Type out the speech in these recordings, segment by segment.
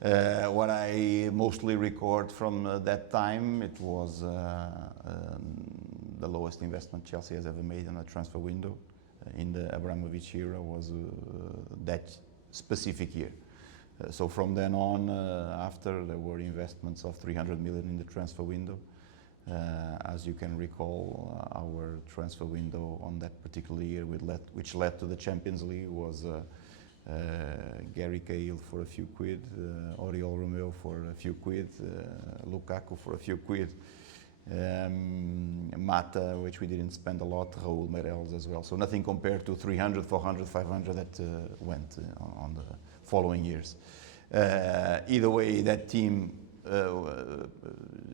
What I mostly record from that time, it was the lowest investment Chelsea has ever made in a transfer window. In the Abramovich era was that specific year. So from then on, after there were investments of 300 million in the transfer window. As you can recall, our transfer window on that particular year, which led to the Champions League, was Gary Cahill for a few quid, Oriol Romeu for a few quid, Lukaku for a few quid, Mata, which we didn't spend a lot, Raul Meireles as well. So nothing compared to 300, 400, 500 that went on the following years. Either way, that team,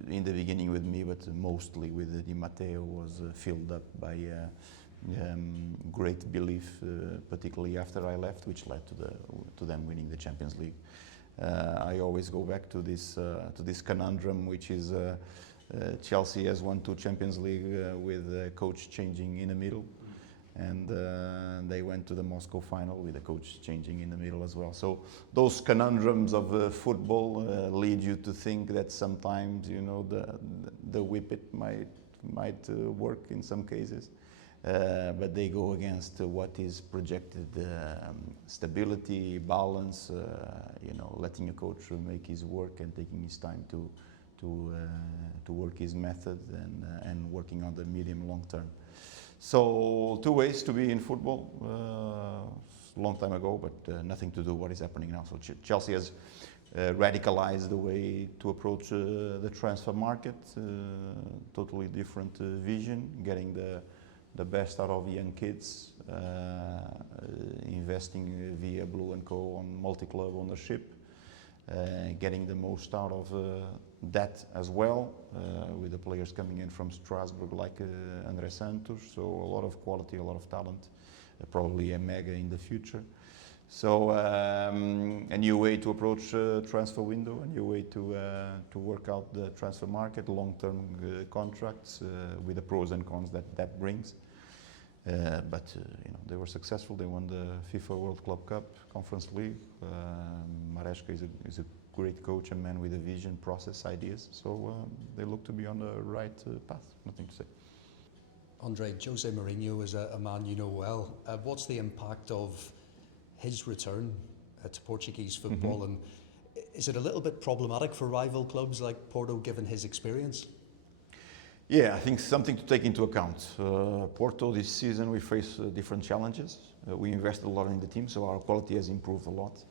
in the beginning with me, but mostly with Di Matteo, was filled up by great belief, particularly after I left, which led to them winning the Champions League. I always go back to this conundrum, which is Chelsea has won 2 Champions League with the coach changing in the middle, and they went to the Moscow final with the coach changing in the middle as well. So those conundrums of football lead you to think that sometimes, you know, the whippet might work in some cases. But they go against what is projected stability, balance, you know, letting a coach make his work and taking his time to work his method and working on the medium long term. So 2 ways to be in football, long time ago, but nothing to do what is happening now. So Chelsea has radicalized the way to approach the transfer market, totally different vision, getting the best out of young kids, investing via Blue & Co on multi-club ownership, getting the most out of that as well, with the players coming in from Strasbourg like André Santos, so a lot of quality, a lot of talent, probably a mega in the future. So a new way to approach transfer window, a new way to work out the transfer market, long-term contracts with the pros and cons that brings. But you know, they were successful. They won the FIFA World Club Cup, Conference League. Maresca is a great coach, a man with a vision, process, ideas. So they look to be on the right path. Nothing to say. André, Jose Mourinho is a man you know well. What's the impact of his return to Portuguese football, and is it a little bit problematic for rival clubs like Porto given his experience? Yeah, I think something to take into account. Porto this season we face different challenges. We invested a lot in the team, so our quality has improved a lot.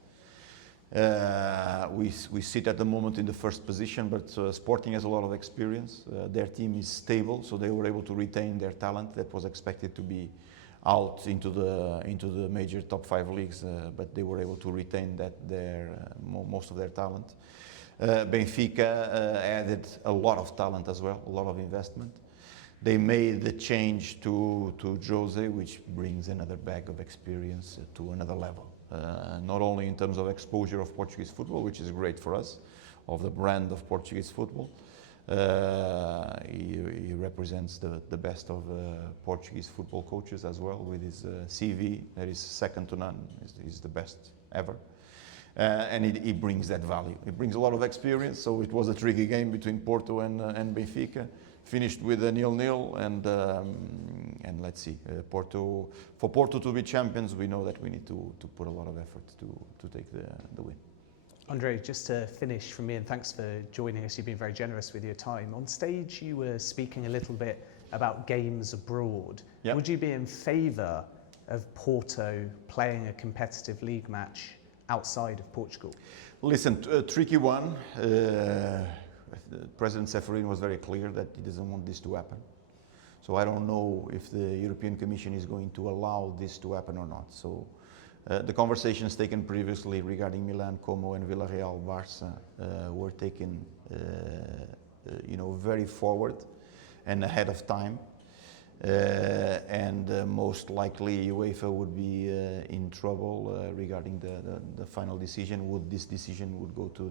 We sit at the moment in the first position, but Sporting has a lot of experience. Their team is stable, so they were able to retain their talent that was expected to be out into the major top 5 leagues, but they were able to retain most of their talent. Benfica added a lot of talent as well, a lot of investment. They made the change to Jose, which brings another bag of experience to another level. Not only in terms of exposure of Portuguese football, which is great for us, of the brand of Portuguese football. He represents the best of Portuguese football coaches as well, with his CV that is second to none. He's the best ever. And he brings that value. He brings a lot of experience, so it was a tricky game between Porto and Benfica. Finished with a 0-0, and let's see. For Porto to be champions, we know that we need to put a lot of effort to take the win. André, just to finish from me, and thanks for joining us. You've been very generous with your time. On stage, you were speaking a little bit about games abroad. Yep. Would you be in favour of Porto playing a competitive league match outside of Portugal? Listen, a tricky one. President Seferino was very clear that he doesn't want this to happen. So I don't know if the European Commission is going to allow this to happen or not. So the conversations taken previously regarding Milan, Como and Villarreal, Barça were taken very forward and ahead of time. Most likely UEFA would be in trouble regarding the final decision. This decision would go to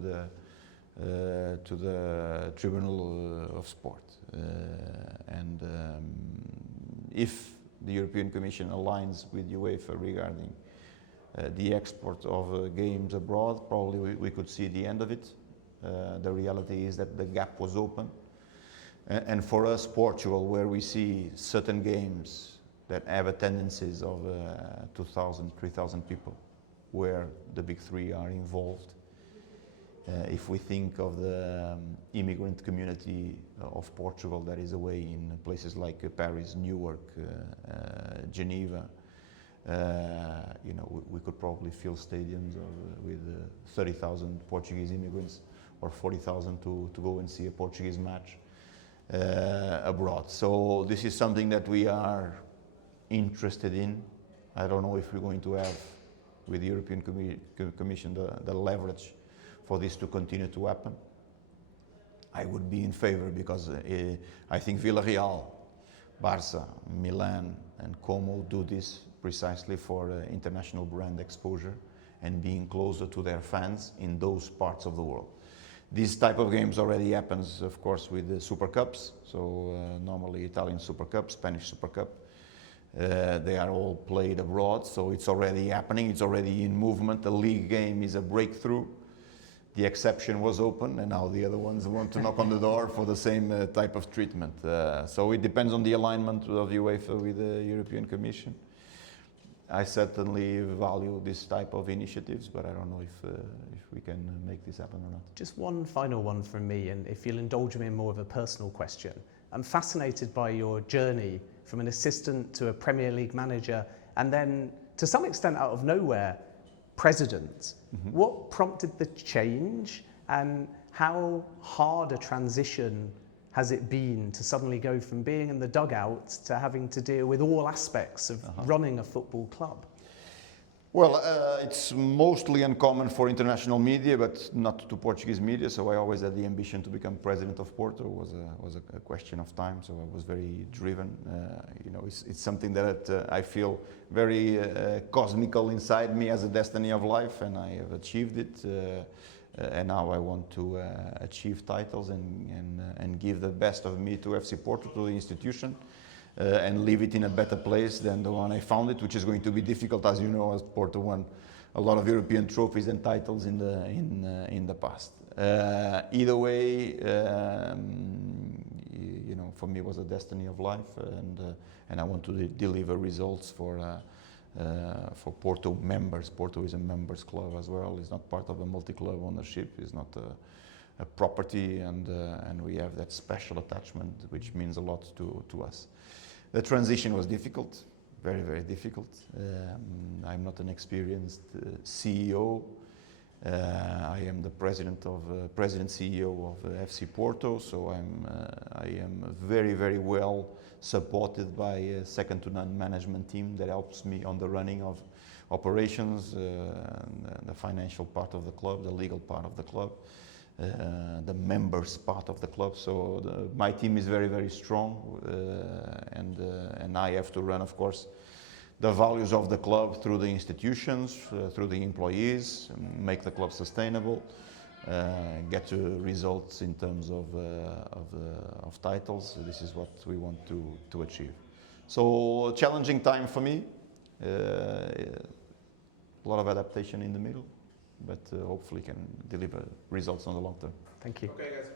the Tribunal of Sport. If the European Commission aligns with UEFA regarding the export of games abroad, probably we could see the end of it. The reality is that the gap was open. And for us, Portugal, where we see certain games that have attendances of 2,000, 3,000 people, where the big three are involved. If we think of the immigrant community of Portugal that is away in places like Paris, Newark, Geneva, we could probably fill stadiums with 30,000 Portuguese immigrants or 40,000 to go and see a Portuguese match abroad. So this is something that we are interested in. I don't know if we're going to have, with the European Commission, the leverage for this to continue to happen. I would be in favor because I think Villarreal, Barça, Milan and Como do this precisely for international brand exposure and being closer to their fans in those parts of the world. This type of games already happens, of course, with the Super Cups. So normally Italian Super Cup, Spanish Super Cup. They are all played abroad, so it's already happening, it's already in movement. The league game is a breakthrough. The exception was open, and now the other ones want to knock on the door for the same type of treatment. So it depends on the alignment of UEFA with the European Commission. I certainly value this type of initiatives, but I don't know if we can make this happen or not. Just one final one from me, and if you'll indulge me in more of a personal question. I'm fascinated by your journey from an assistant to a Premier League manager, and then, to some extent out of nowhere, president. Mm-hmm. What prompted the change, and how hard a transition has it been to suddenly go from being in the dugout to having to deal with all aspects of running a football club? Well, it's mostly uncommon for international media, but not to Portuguese media. So I always had the ambition to become president of Porto. It was a question of time. So I was very driven. It's something that I feel very cosmical inside me as a destiny of life, and I have achieved it. And now I want to achieve titles and give the best of me to FC Porto, to the institution. And leave it in a better place than the one I found it, which is going to be difficult, as you know, as Porto won a lot of European trophies and titles in the past. Either way, for me it was a destiny of life, and I want to deliver results for Porto members. Porto is a members club as well. It's not part of a multi-club ownership. It's not a property, and we have that special attachment, which means a lot to us. The transition was difficult, very, very difficult. I'm not an experienced CEO. I am the president CEO of FC Porto, so I am very, very well supported by a second-to-none management team that helps me on the running of operations, the financial part of the club, the legal part of the club. The members part of the club, so my team is very, very strong, and I have to run, of course, the values of the club through the institutions, through the employees, make the club sustainable, get to results in terms of titles. This is what we want to achieve. So challenging time for me, a lot of adaptation in the middle, but hopefully can deliver results on the long term. Thank you. Okay, guys.